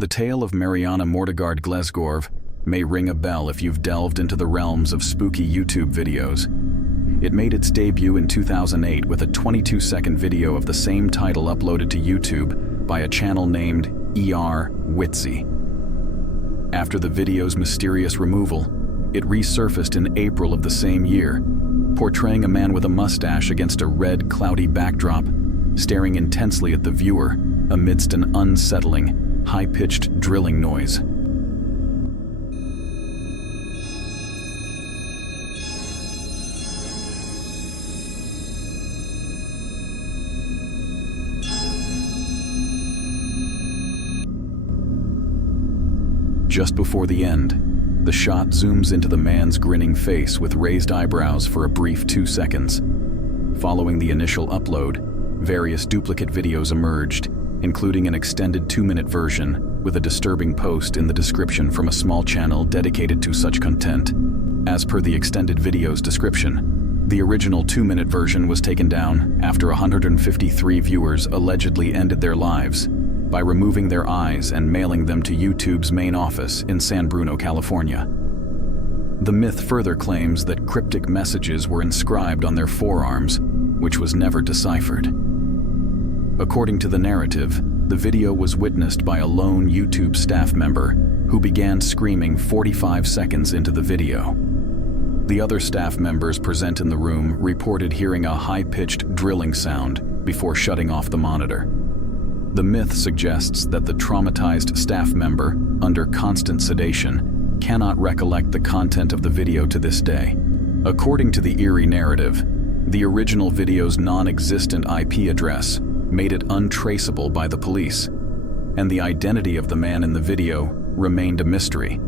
The tale of Mariana Mortegard Glesgorv may ring a bell if you've delved into the realms of spooky YouTube videos. It made its debut in 2008 with a 22-second video of the same title uploaded to YouTube by a channel named Witsy. After the video's mysterious removal, it resurfaced in April of the same year, portraying a man with a mustache against a red, cloudy backdrop, staring intensely at the viewer amidst an unsettling, high-pitched drilling noise. Just before the end, the shot zooms into the man's grinning face with raised eyebrows for a brief 2 seconds. Following the initial upload, various duplicate videos emerged, including an extended 2-minute version with a disturbing post in the description from a small channel dedicated to such content. As per the extended video's description, the original 2-minute version was taken down after 153 viewers allegedly ended their lives by removing their eyes and mailing them to YouTube's main office in San Bruno, California. The myth further claims that cryptic messages were inscribed on their forearms, which was never deciphered. According to the narrative, the video was witnessed by a lone YouTube staff member who began screaming 45 seconds into the video. The other staff members present in the room reported hearing a high-pitched drilling sound before shutting off the monitor. The myth suggests that the traumatized staff member, under constant sedation, cannot recollect the content of the video to this day. According to the eerie narrative, the original video's non-existent IP address made it untraceable by the police, and the identity of the man in the video remained a mystery.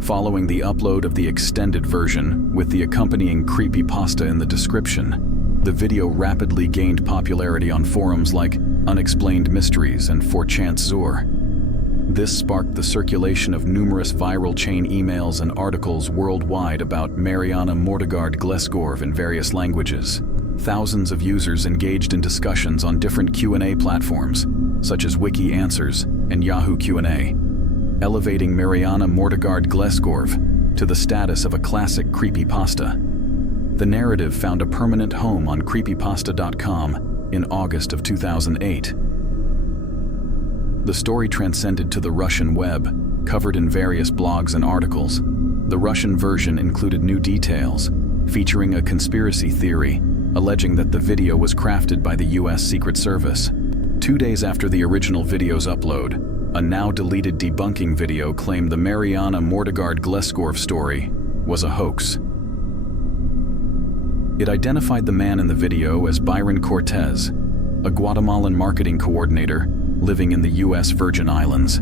Following the upload of the extended version with the accompanying creepypasta in the description, the video rapidly gained popularity on forums like Unexplained Mysteries and 4chanzur. This sparked the circulation of numerous viral chain emails and articles worldwide about Mariana Mortegard Glesgorv in various languages. Thousands of users engaged in discussions on different Q&A platforms, such as Wiki Answers and Yahoo Q&A, elevating Mariana Mortegard Glesgorv to the status of a classic creepypasta. The narrative found a permanent home on creepypasta.com in August of 2008. The story transcended to the Russian web, covered in various blogs and articles. The Russian version included new details, featuring a conspiracy theory alleging that the video was crafted by the US Secret Service. 2 days after the original video's upload, a now-deleted debunking video claimed the Mariana Mortegard Glesgorv story was a hoax. It identified the man in the video as Byron Cortez, a Guatemalan marketing coordinator living in the US Virgin Islands.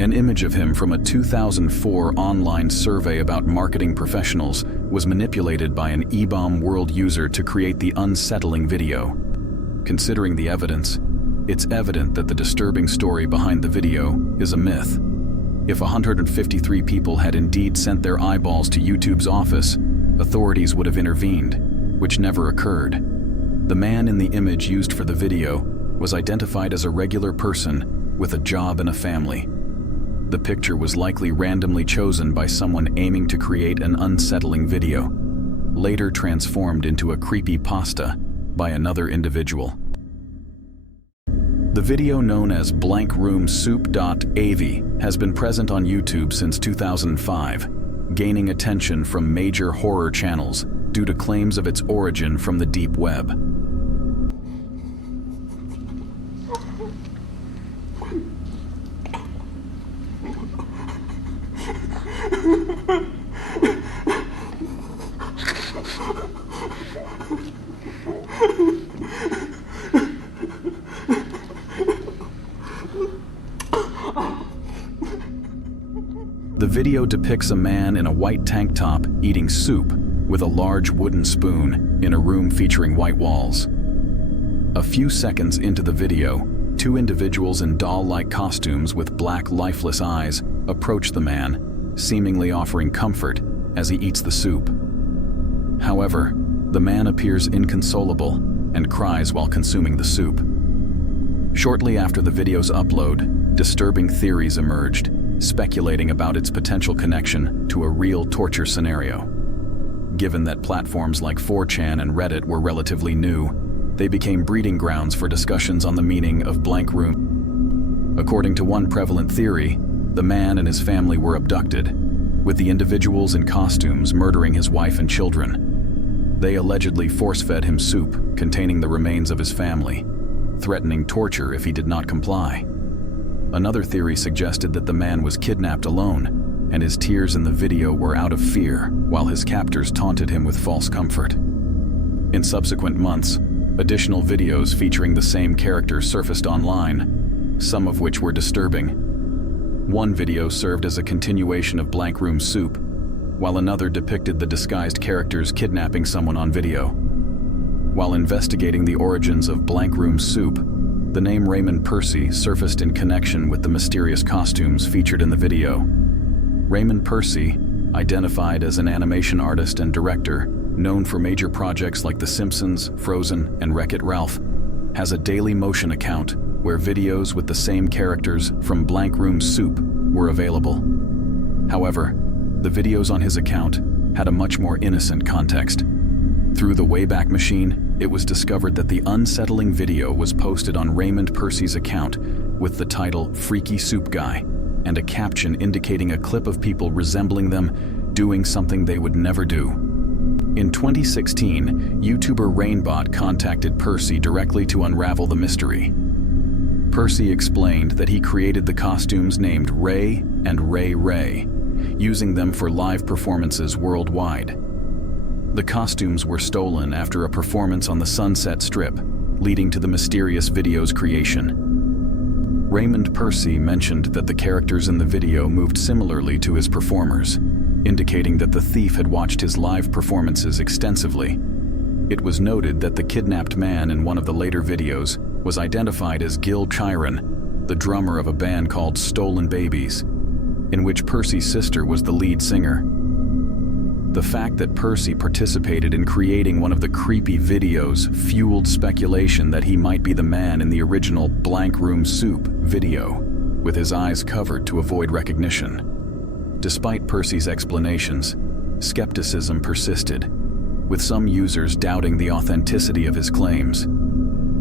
An image of him from a 2004 online survey about marketing professionals was manipulated by an eBomb World user to create the Unsettling video. Considering the evidence, it's evident that the disturbing story behind the video is a myth. If 153 people had indeed sent their eyeballs to YouTube's office, authorities would have intervened, which never occurred. The man in the image used for the video was identified as a regular person with a job and a family. The picture was likely randomly chosen by someone aiming to create an unsettling video, later transformed into a creepypasta by another individual. The video, known as Blank Room Soup.avi, has been present on YouTube since 2005, gaining attention from major horror channels due to claims of its origin from the deep web. The video depicts a man in a white tank top eating soup with a large wooden spoon in a room featuring white walls. A few seconds into the video, 2 individuals in doll-like costumes with black, lifeless eyes approach the man, seemingly offering comfort as he eats the soup. However, the man appears inconsolable and cries while consuming the soup. Shortly after the video's upload, disturbing theories emerged, speculating about its potential connection to a real torture scenario. Given that platforms like 4chan and Reddit were relatively new, they became breeding grounds for discussions on the meaning of blank room. According to one prevalent theory, the man and his family were abducted, with the individuals in costumes murdering his wife and children. They allegedly force-fed him soup containing the remains of his family, threatening torture if he did not comply. Another theory suggested that the man was kidnapped alone, and his tears in the video were out of fear, while his captors taunted him with false comfort. In subsequent months, additional videos featuring the same character surfaced online, some of which were disturbing. One video served as a continuation of Blank Room Soup, while another depicted the disguised characters kidnapping someone on video. While investigating the origins of Blank Room Soup, the name Raymond Percy surfaced in connection with the mysterious costumes featured in the video. Raymond Percy, identified as an animation artist and director, known for major projects like The Simpsons, Frozen, and Wreck-It Ralph, has a Daily Motion account where videos with the same characters from Blank Room Soup were available. However, the videos on his account had a much more innocent context. Through the Wayback Machine, it was discovered that the unsettling video was posted on Raymond Percy's account with the title Freaky Soup Guy and a caption indicating a clip of people resembling them doing something they would never do. In 2016, YouTuber Rainbot contacted Percy directly to unravel the mystery. Percy explained that he created the costumes named Ray and Ray Ray, using them for live performances worldwide. The costumes were stolen after a performance on the Sunset Strip, leading to the mysterious video's creation. Raymond Percy mentioned that the characters in the video moved similarly to his performers, indicating that the thief had watched his live performances extensively. It was noted that the kidnapped man in one of the later videos was identified as Gil Chiron, the drummer of a band called Stolen Babies, in which Percy's sister was the lead singer. The fact that Percy participated in creating one of the creepy videos fueled speculation that he might be the man in the original Blank Room Soup video, with his eyes covered to avoid recognition. Despite Percy's explanations, skepticism persisted, with some users doubting the authenticity of his claims.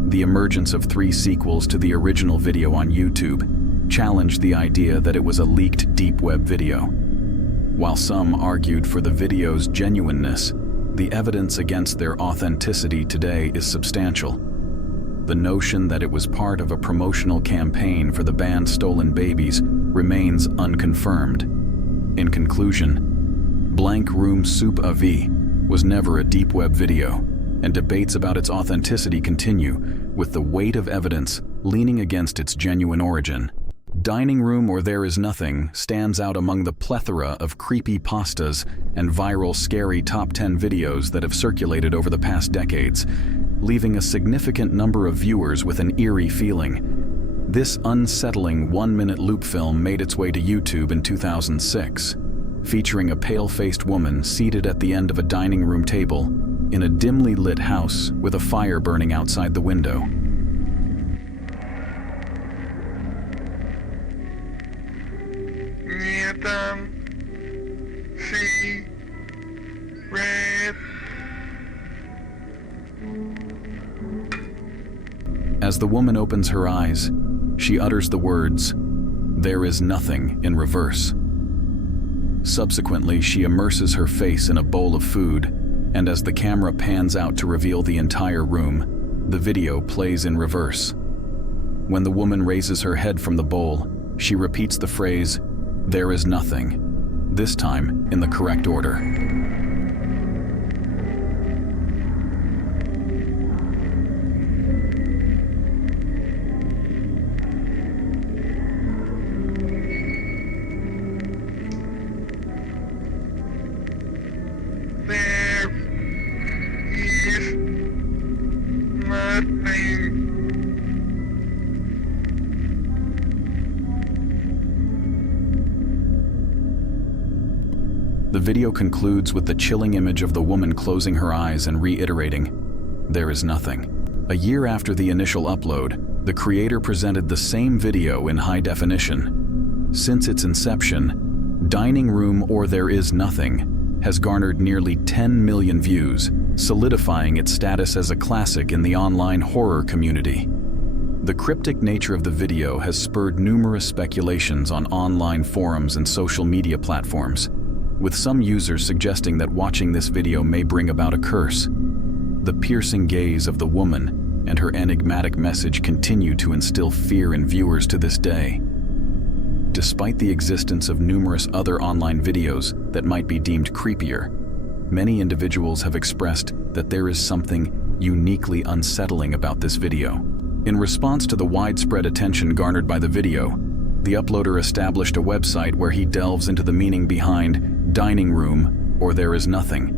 The emergence of 3 sequels to the original video on YouTube challenged the idea that it was a leaked deep web video. While some argued for the video's genuineness, the evidence against their authenticity today is substantial. The notion that it was part of a promotional campaign for the band Stolen Babies remains unconfirmed. In conclusion, Blank Room Soup.avi was never a deep web video, and debates about its authenticity continue, with the weight of evidence leaning against its genuine origin. Dining Room or There Is Nothing stands out among the plethora of creepy pastas and viral scary top 10 videos that have circulated over the past decades, leaving a significant number of viewers with an eerie feeling. This unsettling 1-minute loop film made its way to YouTube in 2006, featuring a pale-faced woman seated at the end of a dining room table in a dimly lit house with a fire burning outside the window. As the woman opens her eyes, she utters the words, "There is nothing," in reverse. Subsequently, she immerses her face in a bowl of food, and as the camera pans out to reveal the entire room, the video plays in reverse. When the woman raises her head from the bowl, she repeats the phrase, "There is nothing," this time in the correct order. The video concludes with the chilling image of the woman closing her eyes and reiterating, "There is nothing." A year after the initial upload, the creator presented the same video in high definition. Since its inception, Dining Room or There Is Nothing has garnered nearly 10 million views, solidifying its status as a classic in the online horror community. The cryptic nature of the video has spurred numerous speculations on online forums and social media platforms, with some users suggesting that watching this video may bring about a curse. The piercing gaze of the woman and her enigmatic message continue to instill fear in viewers to this day. Despite the existence of numerous other online videos that might be deemed creepier, many individuals have expressed that there is something uniquely unsettling about this video. In response to the widespread attention garnered by the video, the uploader established a website where he delves into the meaning behind Dining Room or There Is Nothing.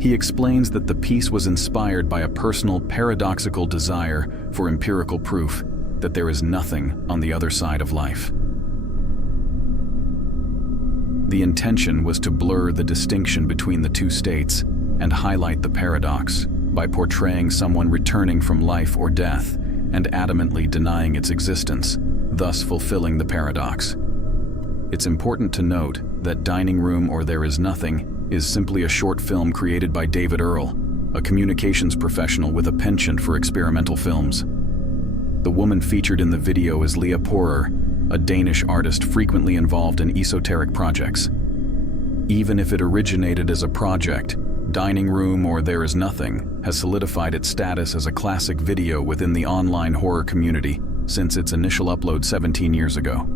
He explains that the piece was inspired by a personal paradoxical desire for empirical proof that there is nothing on the other side of life. The intention was to blur the distinction between the two states and highlight the paradox by portraying someone returning from life or death and adamantly denying its existence, thus fulfilling the paradox. It's important to note that Dining Room or There Is Nothing is simply a short film created by David Earl, a communications professional with a penchant for experimental films. The woman featured in the video is Leah Porer, a Danish artist frequently involved in esoteric projects. Even if it originated as a project, Dining Room or There Is Nothing has solidified its status as a classic video within the online horror community since its initial upload 17 years ago.